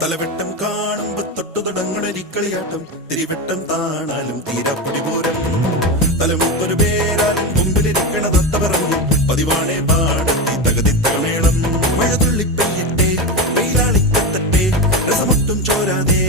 തലവെട്ടം കാണുമ്പോ തൊട്ടു തുടങ്ങണരിക്കളിയാട്ടം തിരിവെട്ടം താണാലും തീരാപ്പൊടി പൂരം തലമുത്തൊരു പേരാലും മുമ്പിലിരിക്കണ തത്ത പറഞ്ഞു പതിവാണേ പാടത്തി തകതിത്തകമേളം മഴ തുള്ളി പെയ്യട്ടെ വെയിലാളിക്കത്തട്ടെ രസമൊട്ടും ചോരാതേ